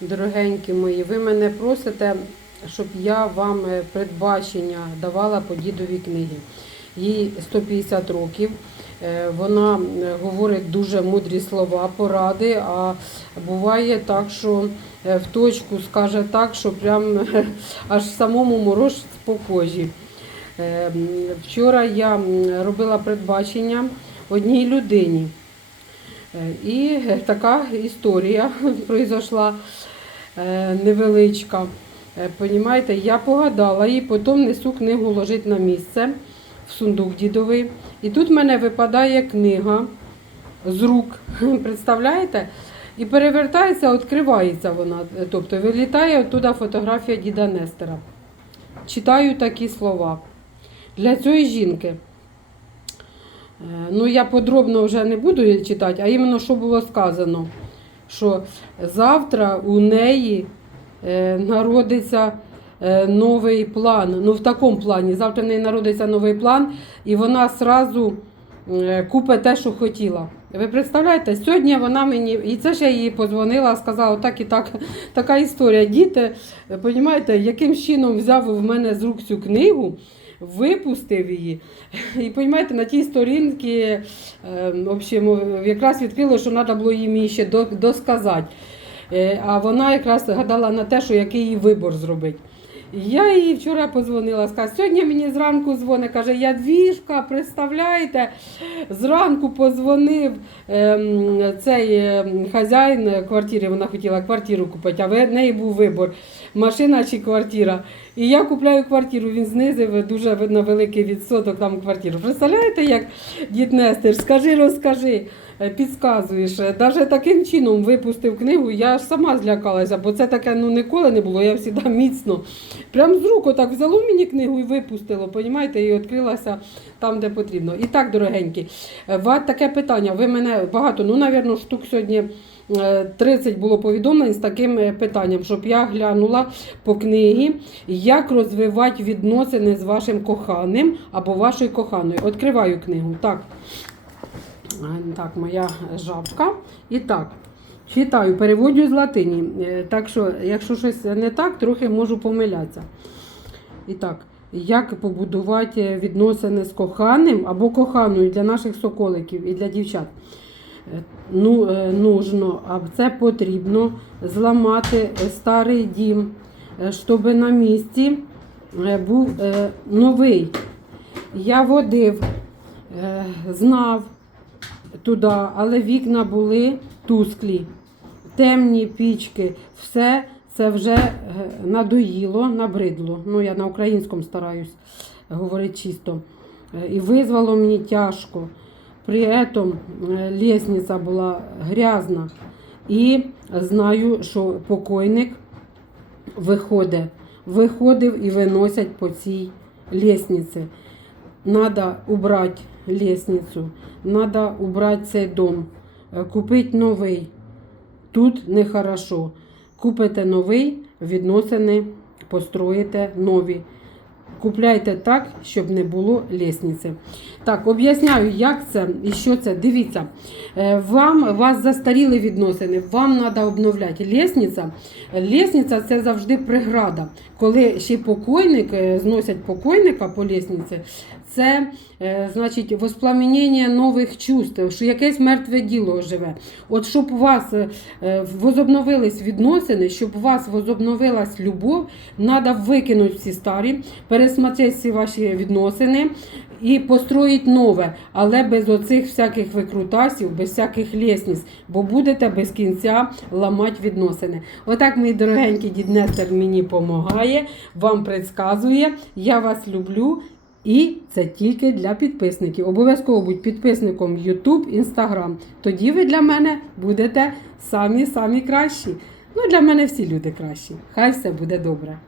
дорогенькі мої, ви мене просите, щоб я вам е, передбачення давала по дідовій книги. Їй 150 років. Е, Вона говорить дуже мудрі слова, поради, а буває так, що е, в точку скаже так, що прям аж самому мороз по кожі. Вчора я робила передбачення одній людині. Е, І така історія пройшла е, невеличка. Е, Понімаєте, я погадала її, потім несу книгу ложить на місце в сундук дідовий. І тут в мене випадає книга з рук. Представляєте? І перевертається, відкривається вона. Тобто вилітає оттуда фотографія діда Нестера. Читаю такі слова. Для цієї жінки. Е, Ну, я подробно вже не буду читати, а іменно, що було сказано, що завтра у неї е, народиться е, новий план. Ну, в такому плані. Завтра в неї народиться новий план, і вона сразу купить те, що хотіла. Ви представляєте, сьогодні вона мені, і це ж я їй подзвонила, сказала, так і так, така історія. Діти, розумієте, яким чином взяв в мене з рук цю книгу, випустив її. І розумієте, на тій сторінці е, в общем, якраз відкрило, що треба було їм ще досказати. Е, А вона якраз гадала на те, що який їй вибор зробить. Я їй вчора подзвонила, сказала, сьогодні мені зранку дзвонить, каже, я двіжка, представляєте, зранку позвонив ем, цей ем, хазяїн квартири, вона хотіла квартиру купити, а в неї був вибор, машина чи квартира. І я купляю квартиру, він знизив дуже видно великий відсоток там квартиру. Представляєте, як дід Нестер, скажи, розкажи, е, підказуєш. Навіть таким чином випустив книгу, я аж сама злякалася, бо це таке ну, ніколи не було, я завжди міцно. Прям з рук отак взяло мені книгу і випустило, понімаєте, і відкрилася там, де потрібно. І так, дорогенькі, е, таке питання. Ви мене багато, ну, навірно, штук сьогодні. Е, 30 було повідомлень з таким е, питанням, щоб я глянула по книгі, як розвивати відносини з вашим коханим або вашою коханою. Відкриваю книгу. Так, Е, так моя жабка. І так, читаю, переводжу з латині. Е, Так що, якщо щось не так, трохи можу помилятися. І так, як побудувати відносини з коханим або коханою для наших соколиків і для дівчат. Ну, е, нужно, а це потрібно зламати старий дім, е, щоб на місці е, був новий. Я водив, знав туди, але вікна були тусклі, темні пічки, все це вже надоїло, набридло. Ну, я на українському стараюсь говорити чисто. І визвало мені тяжко. При этом е, лестниця була грязна. І знаю, що покойник виходить, виходив і виносять по цій лестниці. Надо убрати лестницю, надо убрати цей дом, е, купити новий. Тут нехорошо. Купите новий, відносини построїте нові. Купляйте так, щоб не було лісниці. Так, об'ясняю, як це і що це. Дивіться, е, вам вас застаріли відносини, вам треба обновляти. Лісниця, лісниця це завжди преграда. Коли ще покойник, е, зносять покойника по лісниці, це е, значить воспламенення нових чувств, що якесь мертве діло живе. От щоб у вас возобновились відносини, щоб у вас возобновилась любов, треба викинути всі старі, пересмотрети всі ваші відносини і построїть нове, але без оцих всяких викрутасів, без всяких лісниць, бо будете без кінця ламати відносини. Отак, мій дорогенький дід мені допомагає, вам предсказує. Я вас люблю. І це тільки для підписників. Обов'язково будь підписником YouTube, Instagram. Тоді ви для мене будете самі-самі кращі. Ну, для мене всі люди кращі. Хай все буде добре.